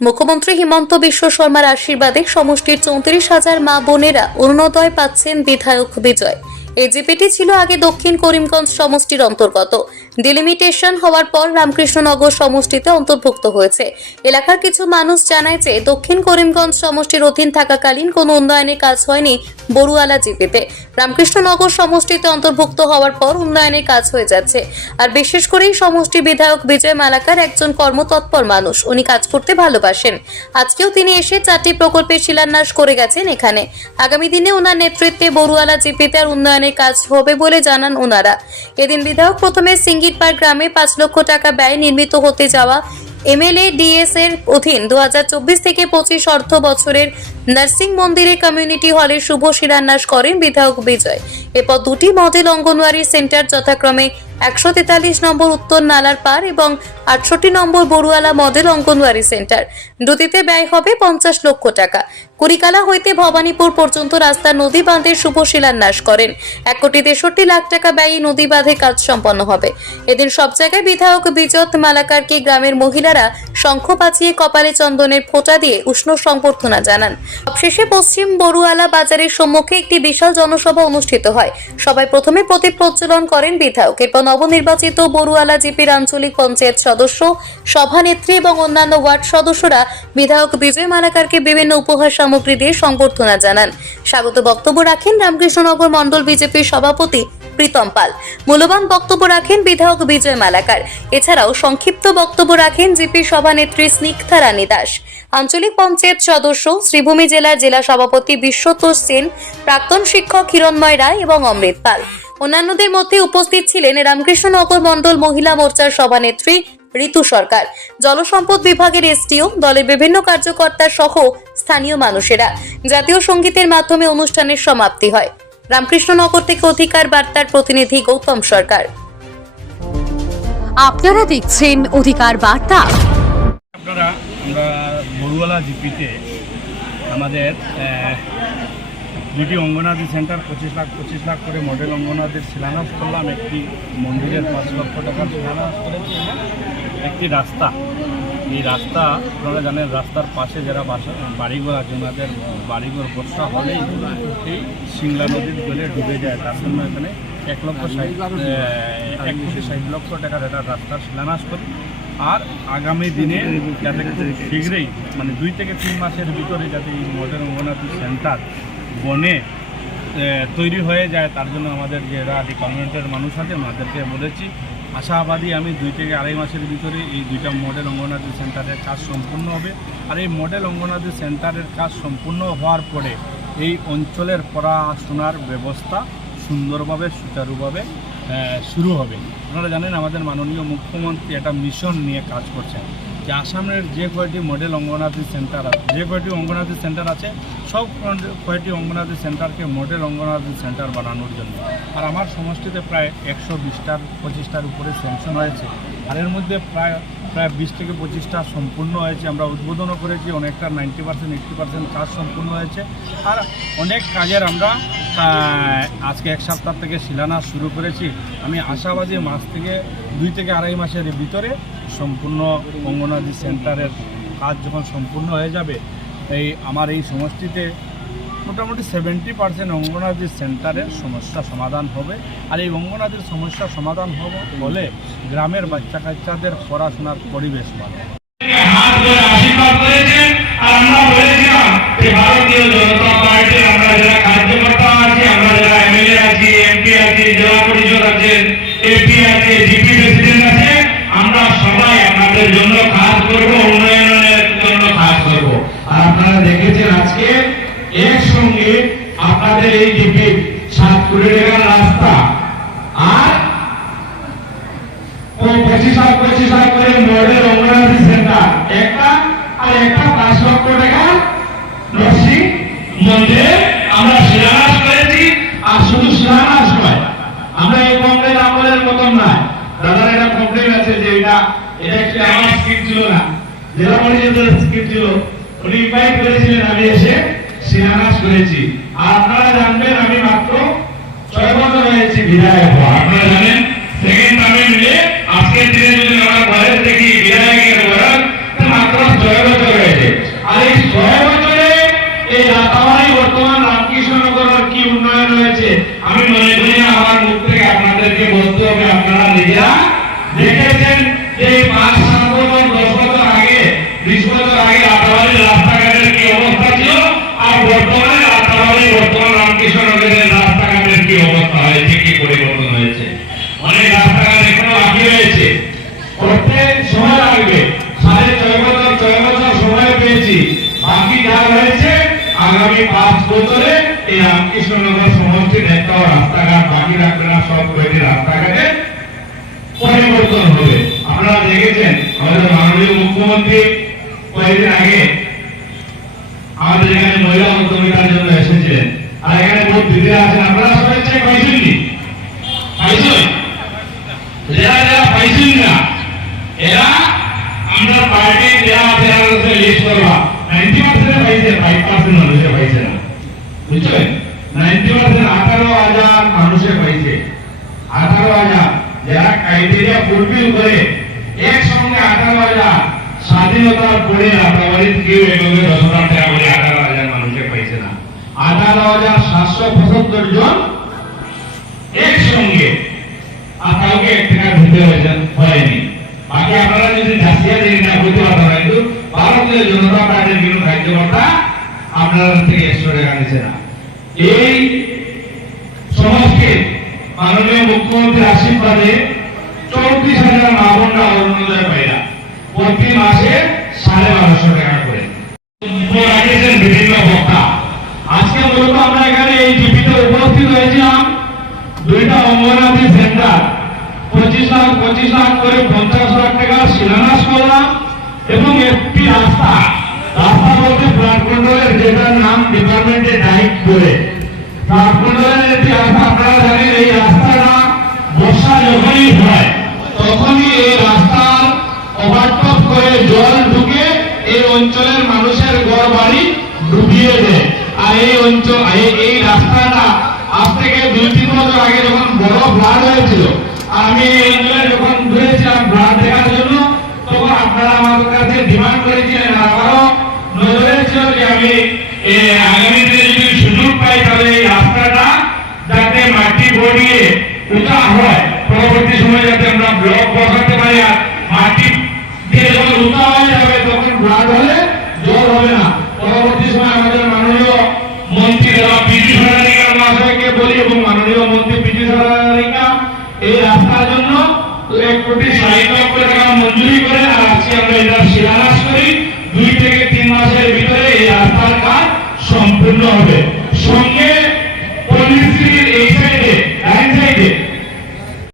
মুখ্যমন্ত্রী হিমন্ত বিশ্ব শর্মার আশীর্বাদে সমষ্টির 34,000 মা বোনেরা অরুণোদয় পাচ্ছেন। বিধায়ক বিজয়। এই জিপিটি ছিল আগে দক্ষিণ করিমগঞ্জ সমষ্টির অন্তর্গত। ডিলিমিটেশন হওয়ার পর রামকৃষ্ণনগর সমষ্টিতে অন্তর্ভুক্ত হয়েছে। এলাকার কিছু মানুষ জানায় যে দক্ষিণ করিমগঞ্জ সমষ্টির অধীন থাকাকালীন কোনো উন্নয়নের কাজ হয়নি বড়ুয়ালা জিপিতে। রামকৃষ্ণনগর সমষ্টিতে অন্তর্ভুক্ত হওয়ার পর উন্নয়নের কাজ হয়ে যাচ্ছে। আর বিশেষ করে এই সমষ্টি বিধায়ক বিজয় মালাকার একজন কর্মতৎপর মানুষ। উনি কাজ করতে ভালোবাসেন। আজকেও তিনি এসে 4টি প্রকল্পের শিলান্যাস করে গেছেন এখানে। আগামী দিনে ওনার নেতৃত্বে বড়ুয়ালা জিপিতে আর উন্নয়নের কাজ হবে বলে জানান ওনারা। এদিন বিধায়ক প্রথমে সিঙ্গিরপাড় গ্রামে 5 লক্ষ টাকা ব্যয় নির্মিত হতে যাওয়া এমএলএ ডিএস এর অধীন 2024 থেকে 25 অর্থ বছরের নার্সিং মন্দিরে কমিউনিটি হলের শুভ শিলান্যাস করেন বিধায়ক বিজয়। এরপর 2টি মডেল অঙ্গনওয়াড়ি সেন্টার যথাক্রমে 143 নম্বর উত্তর নালার পার এবং 68 নম্বর বড়ুয়ালা মডেল অঙ্গনওয়াড়ি সেন্টার। দুটিতে ব্যয় হবে 50 লক্ষ টাকা। কুড়িকালা হইতে ভবানীপুর পর্যন্ত রাস্তা নদী বাঁধের শুভ শিলান্যাস করেন। 1,63,00,000 টাকা ব্যয়ে নদী বাঁধে কাজ সম্পন্ন হবে। এদিন সব জায়গায় বিধায়ক বিজয় মালাকারকে গ্রামের মহিলারা শঙ্খ বাজিয়ে কপালে চন্দনের ফোঁটা দিয়ে উষ্ণ সংবর্ধনা জানান। সবশেষে পশ্চিম বড়ুয়ালা বাজারের সম্মুখে একটি বিশাল জনসভা অনুষ্ঠিত হয়। সবাই প্রথমে প্রদীপ প্রজ্বলন করেন বিধায়ক। এরপর নবনির্বাচিত বড়ুয়ালা জিপির আঞ্চলিক পঞ্চায়েত সদস্য, সভানেত্রী এবং অন্যান্য ওয়ার্ড সদস্যরা বিধায়ক বিজয় মালাকারকে বিভিন্ন উপহার সামগ্রী দিয়ে সংবর্ধনা জানান। স্বাগত বক্তব্য রাখেন রামকৃষ্ণনগর মণ্ডল বিজেপির সভাপতি প্রীতম পাল। মূল্যবান বক্তব্য রাখেন বিধায়ক বিজয় মালাকার। এছাড়াও সংক্ষিপ্ত বক্তব্য রাখেন জিপির সভানেত্রী স্নিগ্ধা রানী দাস, আঞ্চলিক পঞ্চায়েত সদস্য শ্রীভূমি জেলার জেলা সভাপতি বিশ্বতোষ সেন, প্রাক্তন শিক্ষক হিরণময় রায় এবং অমৃত পাল। অন্যান্যদের মধ্যে উপস্থিত ছিলেন রামকৃষ্ণনগর মণ্ডল মহিলা মোর্চার সভানেত্রী ঋতু সরকার, জলসম্পদ বিভাগের এসডিও, দলের বিভিন্ন কার্যকর্তা সহ স্থানীয় মানুষেরা। জাতীয় সঙ্গীতের মাধ্যমে অনুষ্ঠানের সমাপ্তি হয়। রামকৃষ্ণনগর থেকে অধিকার বার্তার প্রতিনিধি গৌতম সরকার। আপনারা দেখছেন অধিকার বার্তা। আমরা বড়ুয়ালা জিপিতে আমাদের 2টি অঙ্গনাদি সেন্টার 25 লাখ করে মডেল অঙ্গনাদির শিলান্যাস করলাম। একটি মন্দিরের 5 লক্ষ টাকার শিলান্যাস করেছি এবং একটি রাস্তা। এই রাস্তা আপনারা জানেন, রাস্তার পাশে যারা বাড়িঘর আছে ওনাদের বাড়িঘর বর্ষা হলেই এই সিংলা নদীর জলে ডুবে যায়। তার জন্য এখানে 1,60,00,000 টাকার একটা রাস্তার শিলান্যাস করি। আর আগামী দিনে যাতে খুব শীঘ্রই মানে 2 থেকে 3 মাসের ভিতরে যাতে এই মডেল অঙ্গনাদি সেন্টার বনে তৈরি হয়ে যায়, তার জন্য আমাদের যারা ডিপার্টমেন্টের মানুষ আছে ওনাদেরকে বলেছি। আশাবাদী আমি 2 থেকে 2.5 মাসের ভিতরে এই 2টা মডেল অঙ্গনাদি সেন্টারের কাজ সম্পূর্ণ হবে। আর এই মডেল অঙ্গনাদি সেন্টারের কাজ সম্পূর্ণ হওয়ার পরে এই অঞ্চলের পড়াশোনার ব্যবস্থা সুন্দরভাবে সুচারুভাবে শুরু হবে। আপনারা জানেন আমাদের মাননীয় মুখ্যমন্ত্রী একটা মিশন নিয়ে কাজ করছেন যে আসামের যে কয়টি মডেল অঙ্গনাদি সেন্টার আছে, যে কয়টি অঙ্গনাদি সেন্টার আছে সব কয়টি অঙ্গনাদি সেন্টারকে মডেল অঙ্গনাদি সেন্টার বানানোর জন্য। আর আমার সমষ্টিতে প্রায় 120-25টার উপরে স্যাংশন হয়েছে। আর এর মধ্যে প্রায় 20 থেকে 25টা সম্পূর্ণ হয়েছে। আমরা উদ্বোধনও করেছি, অনেকটা 90%-80% কাজ সম্পূর্ণ হয়েছে। আর অনেক কাজের আমরা আজকে 1 সপ্তাহ থেকে শিলান্যাস শুরু করেছি। আমি আশাবাদী 2 থেকে 2.5 মাসের ভিতরে সম্পূর্ণ অঙ্গনাদি সেন্টারের কাজ যখন সম্পূর্ণ হয়ে যাবে, আমার এই সমষ্টিতে মোটামুটি 70% অঙ্গনাদি সেন্টারের সমস্যা সমাধান হবে। আর এই অঙ্গনাদির সমস্যা সমাধান হলে গ্রামের বাচ্চা কাচ্চাদের পড়াশোনার পরিবেশ ভালো হবে। ভারতীয় জনতা পার্টি আমরা যারা কার্যকর্তা আছি, আমরা যারা এমএলএ আছি, এমপি আছি, জেলা পরিষদ আছে, এপি আছে, জিপি প্রেসিডেন্ট আছে, আমরা সবাই আপনাদের জন্য কাজ করব, উন্নয়নের জন্য কাজ করব। আর আপনারা দেখেছেন আজকে একসঙ্গে আপনাদের এই জিপি 7 কোটি টাকার রাস্তা আর 25 লাখ করে মডেল অঙ্গনাদি সেন্টার একটা, আর একটা 5 লক্ষ টাকা নার্সিং মন্দিরে আমরা শিলান্যাস করেছি। আর শুধু শিলান্যাস নয়, আমরা এই কংগ্রেস আমলের মতন নয়, দাদার একটা কমপ্লেন আছে যে এটা একটা আমার স্কিম ছিল না, জেলা পরিষদের স্কিম ছিল, উনি ইনভাইট করেছিলেন, আমি এসে শিলান্যাস করেছি। আর আপনারা জানবেন আমি মাত্র 6 বছর হয়েছি বিধায়ক। আপনারা জানেন সেকেন্ড টার্মে মিলে আজকের দিনে যদি আমরা বয়স দেখি বিধায়কের বয়স মাত্র 6 বছর হয়েছে। এরা দেখেছেন যে 5-7 বছর 10 বছর আগে 20 বছর আগে আতাবাড়ির রাস্তাঘাটের কি অবস্থা ছিল আর বর্তমানে বর্তমান রামকৃষ্ণনগরের রাস্তাঘাটের কি অবস্থা হয়েছে, কি পরিবর্তন হয়েছে। অনেক রাস্তাঘাট এখনো বাকি রয়েছে, করতে সময় লাগবে। 6.5 বছর সময় পেয়েছি, বাকি যা রয়েছে আগামী 5 বছরে এই রামকৃষ্ণনগর সমষ্টির একটাও রাস্তাঘাট বাকি রাখবে না, সব কয়টি রাস্তাঘাটে পরিবর্তন হবে। আপনারা দেখেছেন আমাদের মাননীয় মুখ্যমন্ত্রী কয়েকদিন আগে আমাদের এখানে মহিলা উদ্যমিতার জন্য এসেছিলেন, আর এখানে বহু দিদিরা আছেন, আপনারা সবাই চাই পাইছেননি? পাইছেন? যারা পাইছেন না এরা আমরা পার্টি যারা আছে তাদের লিস্ট করবা 90% পাইছে, 5% মানুষে পাইছে না, বুঝছেন? 90% 18,000 মানুষে পাইছে। 18,000 যারা ক্রাইটেরিয়া ফুলফিল করে একসঙ্গে 18,000 স্বাধীনতার পরে আতাবাড়ির কেউ এভাবে 10,000 টাকা করে 18,000 মানুষে পাইছে না। 18,775 জন একসঙ্গে আর কাউকে 1 টাকা দিতে হয়নি। বাকি আপনারা যদি জাসিয়া দিয়ে না বলতে পারবেন, কিন্তু ভারতীয় জনতা পার্টির কিন্তু কার্যকর্তা আপনারা থেকে 100 টাকা নিচ্ছে না। এই সমষ্টির মাননীয় মুখ্যমন্ত্রীর আশীর্বাদে 34,000 মা বোনরা অরুণোদয় পাইরা প্রতি মাসে 1250 টাকা করে রাখেছেন বিভিন্ন বক্তা। আজকে মূলত আমরা এখানে এই জিপিতে উপস্থিত হয়েছিলাম 2টা অঙ্গনাদি সেন্টার 25 লাখ করে 50 লাখ টাকা শিলান্যাস করলাম এবং একটি রাস্তা বলতে ফ্লাড কন্ট্রোলের যেটার নাম ডিপার্টমেন্টে ডাইট করে ফ্লাড কন্ট্রোলের একটি রাস্তা। আপনারা জানেন এই রাস্তাটা বর্ষা যখনই হয় তখনই এই রাস্তার ওভারটপ করে জল ঢুকে এই অঞ্চলের মানুষের ঘর বাড়ি ডুবিয়ে দেয়। আর এই রাস্তাটা আজ থেকে 2-3 বছর আগে যখন বড় ফ্লাড হয়েছিল, আমি এই অঞ্চলে যখন ঘুরেছিলাম ফ্লাড দেখার জন্য, তখন আপনারা আমার কাছে ডিমান্ড করেছিলেন, আমারও নজরে ছিল যে আমি আগামী দিনে যদি সুযোগ পাই তাহলে এই রাস্তাটা যাতে মাটি বড়িয়ে উঁচা হয়, পরবর্তী সময় যাতে আমরা ব্লক বসাতে পারি, আর মাটি দিয়ে যখন উঁচা হয়ে যাবে তখন ফ্লাড হলে জল হবে না। পরবর্তী সময় আমাদের মাননীয় মন্ত্রী পিজি সরকারিকা মহাশয়কে বলি এবং মাননীয় মন্ত্রী পিজি সরকারিকা এই রাস্তার জন্য 1,60,00,000 টাকা মঞ্জুরি করে, আর আজকে আমরা এটা শিলান্যাস করি। 2 থেকে 3 মাসের ভিতরে এই রাস্তার কাজ সম্পূর্ণ হবে।